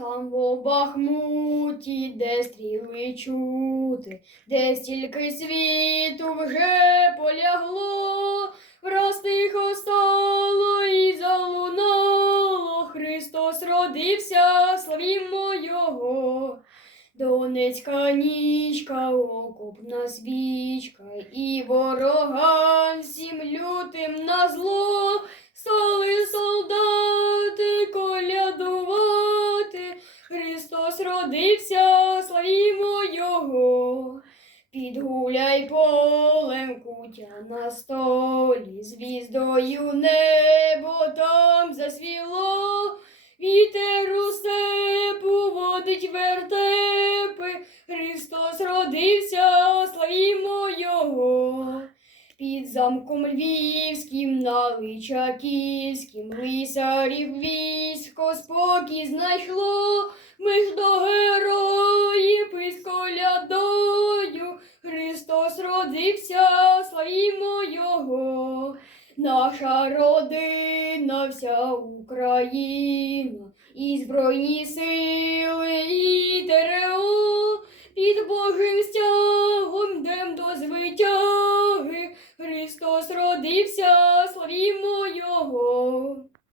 Там у Бахмуті, де стріли чути, де стільки світу вже полягло, враз тихо стало і залунало, Христос родився, славімо Його. Донецька нічка, окопна свічка, і ворогам всім лютим на зло, Христос родився, славімо Його. Під гуляй полем кутя на столі, звіздою небо там засвіло, вітер у степу водить вертепи, Христос родився, славімо Його. Під замком львівським, на Личаківським, лисарів військо спокій знайшло, народився, славімо його, наша родина, вся Україна, і збройні сили, і ТРО, під Божим стягом дем до звитяги. Христос родився, славімо його.